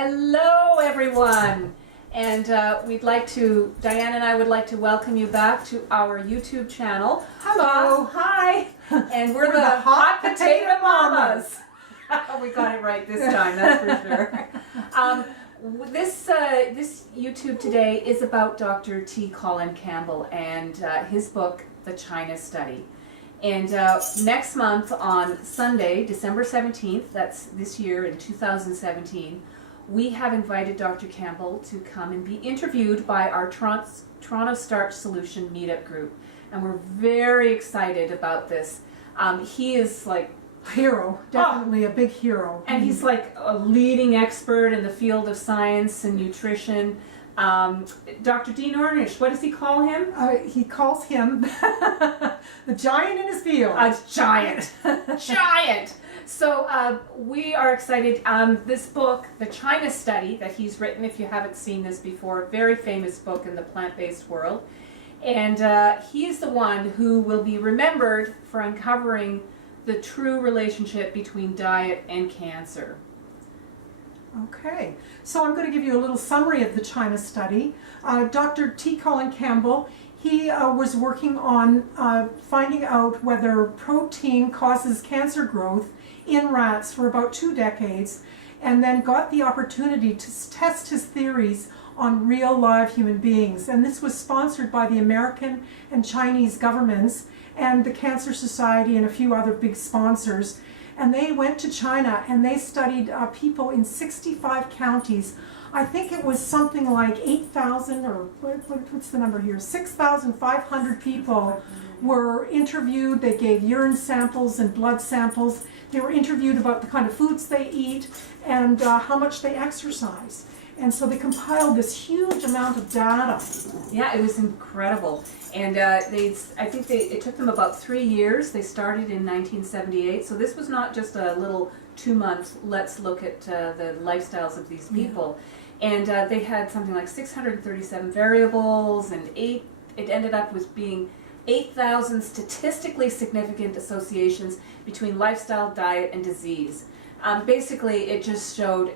Hello, everyone. And Diane and I would like to welcome you back to our YouTube channel. Hello. Hi. And we're the Hot Potato Mamas. We got it right this time, that's for sure. This YouTube today is about Dr. T. Colin Campbell and his book, The China Study. And next month on Sunday, December 17th, that's this year in 2017, we have invited Dr. Campbell to come and be interviewed by our Toronto Starch Solution Meetup group. And we're very excited about this. He is like hero, definitely a big hero. And he's like a leading expert in the field of science and nutrition. Dr. Dean Ornish, what does he call him? He calls him the giant in his field. A giant. Giant! So we are excited. This book, The China Study, that he's written, if you haven't seen this before, very famous book in the plant-based world. And he is the one who will be remembered for uncovering the true relationship between diet and cancer. Okay, so I'm going to give you a little summary of the China Study. Dr. T. Colin Campbell, he was working on finding out whether protein causes cancer growth in rats for about 2 decades, and then got the opportunity to test his theories on real live human beings. And this was sponsored by the American and Chinese governments and the Cancer Society and a few other big sponsors. And they went to China and they studied people in 65 counties. I think it was something like 8,000 or what's the number here? 6,500 people were interviewed. They gave urine samples and blood samples. They were interviewed about the kind of foods they eat and how much they exercise. And so they compiled this huge amount of data. Yeah, it was incredible. And it took them about 3 years. They started in 1978. So this was not just a little 2-month, let's look at the lifestyles of these people. Yeah. And they had something like 637 variables, and it ended up with being 8,000 statistically significant associations between lifestyle, diet, and disease. Basically, it just showed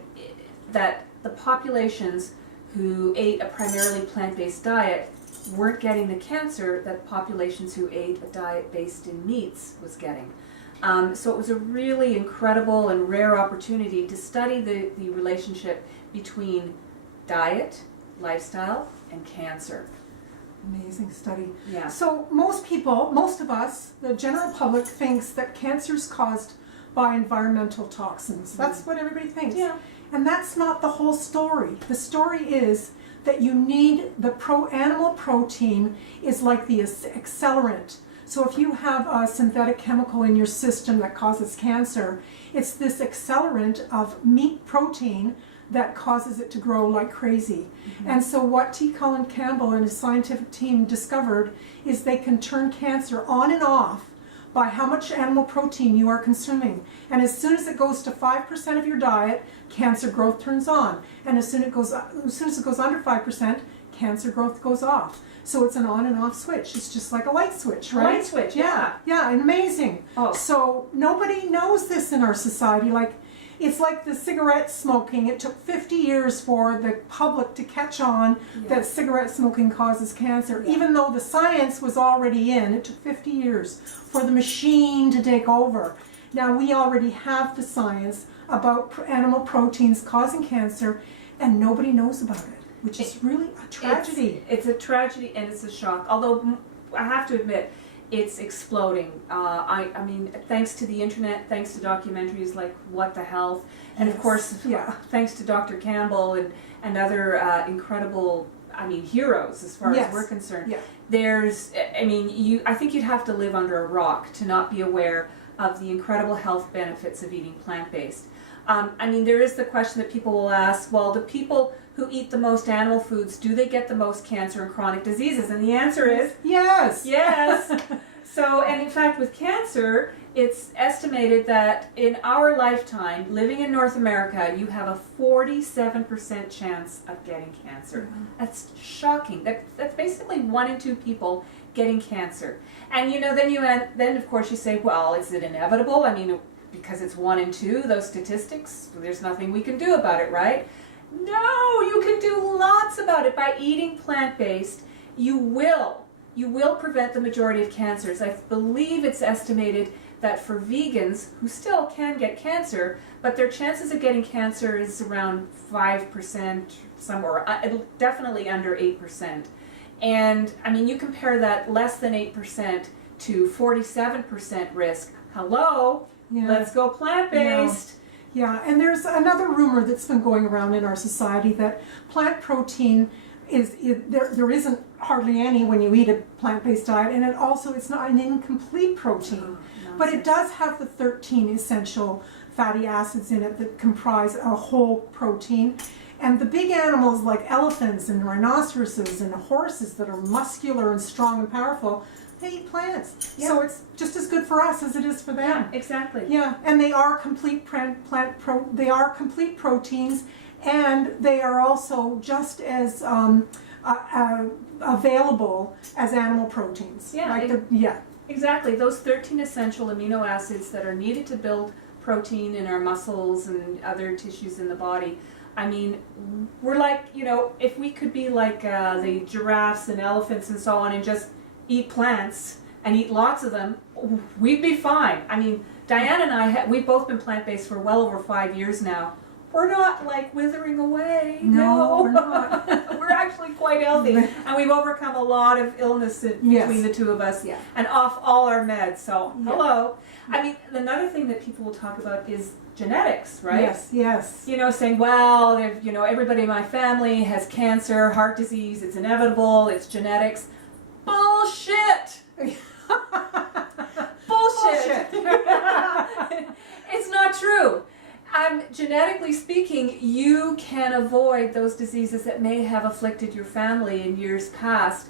that the populations who ate a primarily plant-based diet weren't getting the cancer that populations who ate a diet based in meats was getting. So it was a really incredible and rare opportunity to study the relationship between diet, lifestyle, and cancer. Amazing study. Yeah. So most of us, the general public, thinks that cancer is caused by environmental toxins. That's what everybody thinks. Yeah. And that's not the whole story. The story is that you need the animal protein is like the accelerant. So if you have a synthetic chemical in your system that causes cancer, it's this accelerant of meat protein that causes it to grow like crazy. Mm-hmm. And so what T. Colin Campbell and his scientific team discovered is they can turn cancer on and off by how much animal protein you are consuming. And as soon as it goes to 5% of your diet, cancer growth turns on. And as soon as it goes under 5%, cancer growth goes off. So it's an on and off switch. It's just like a light switch, right? Light switch, yeah. Yeah, and amazing. Oh. So nobody knows this in our society. It's like the cigarette smoking. It took 50 years for the public to catch on that cigarette smoking causes cancer. Yeah. Even though the science was already in, it took 50 years for the machine to take over. Now we already have the science about animal proteins causing cancer, and nobody knows about it, which is really a tragedy. It's a tragedy and it's a shock. Although I have to admit, it's exploding. I mean, thanks to the internet, thanks to documentaries like What the Health, and of course, thanks to Dr. Campbell and other incredible, heroes as far as we're concerned. Yeah. I think you'd have to live under a rock to not be aware of the incredible health benefits of eating plant-based. There is the question that people will ask, well, the people who eat the most animal foods, do they get the most cancer and chronic diseases? And the answer is yes. Yes. So, and in fact, with cancer, it's estimated that in our lifetime, living in North America, you have a 47% chance of getting cancer. Mm-hmm. That's shocking. That's basically 1 in 2 people getting cancer. And then of course you say, well, is it inevitable? Because it's 1 in 2, those statistics, there's nothing we can do about it, right? No, you can do lots about it. By eating plant-based, you will prevent the majority of cancers. I believe it's estimated that for vegans, who still can get cancer, but their chances of getting cancer is around 5%, somewhere, definitely under 8%. And I mean, you compare that less than 8% to 47% risk. Hello, Yeah. let's go plant-based. Yeah, and there's another rumor that's been going around in our society that plant protein there isn't hardly any when you eat a plant-based diet, and it's not an incomplete protein, but it does have the 13 essential fatty acids in it that comprise a whole protein. And the big animals like elephants and rhinoceroses and horses that are muscular and strong and powerful, they eat plants. Yeah. So it's just as good for us as it is for them. Yeah, exactly. Yeah, and they are complete complete proteins, and they are also just as available as animal proteins. Yeah, exactly. Those 13 essential amino acids that are needed to build protein in our muscles and other tissues in the body. I mean, we're like, if we could be like the giraffes and elephants and so on and just eat plants and eat lots of them, we'd be fine. I mean, Diane and I, we've both been plant-based for well over 5 years now. We're not like withering away. No, we're not. We're actually quite healthy, and we've overcome a lot of illness between the two of us, and off all our meds. So, hello. I mean, another thing that people will talk about is genetics, right? Yes. Saying, well, everybody in my family has cancer, heart disease, it's inevitable, it's genetics. Bullshit! Bullshit! It's not true. Genetically speaking, you can avoid those diseases that may have afflicted your family in years past,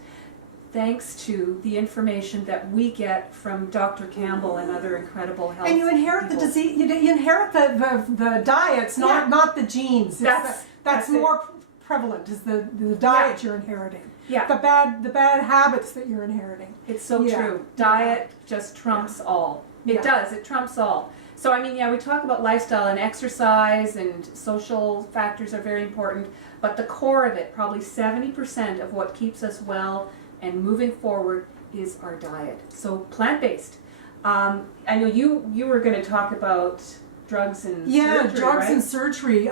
thanks to the information that we get from Dr. Campbell and other incredible health. And you inherit people. the disease. You inherit the diets, not the genes. That's more prevalent. Is the diet you're inheriting. Yeah. The bad habits that you're inheriting. It's so true. Diet just trumps all. It does. It trumps all. So, I mean, we talk about lifestyle and exercise and social factors are very important, but the core of it, probably 70% of what keeps us well and moving forward is our diet. So, plant-based. I know you were going to talk about drugs and surgery, drugs right? and surgery.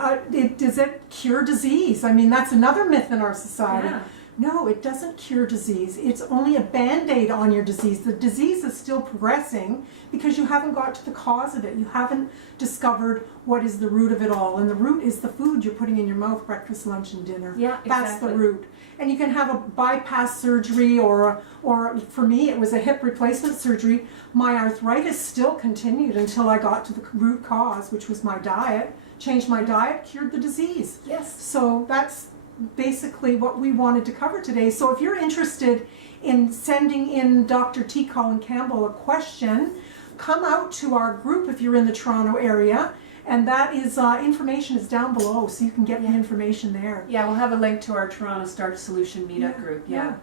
Does it cure disease? I mean, that's another myth in our society. Yeah. No, it doesn't cure disease. It's only a Band-Aid on your disease. The disease is still progressing because you haven't got to the cause of it. You haven't discovered what is the root of it all. And the root is the food you're putting in your mouth, breakfast, lunch, and dinner. Yeah, That's exactly. the root. And you can have a bypass surgery or for me, it was a hip replacement surgery. My arthritis still continued until I got to the root cause, which was my diet. Changed my diet, cured the disease. Yes. So that's basically what we wanted to cover today. So if you're interested in sending in Dr. T. Colin Campbell a question, come out to our group if you're in the Toronto area, and that is information is down below, so you can get the information there. Yeah, we'll have a link to our Toronto Starch Solution Meetup group. Yeah.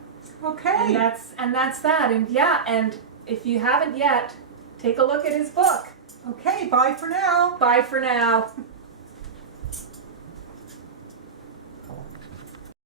Okay. And that's that. And if you haven't yet, take a look at his book. Okay, bye for now. Bye for now.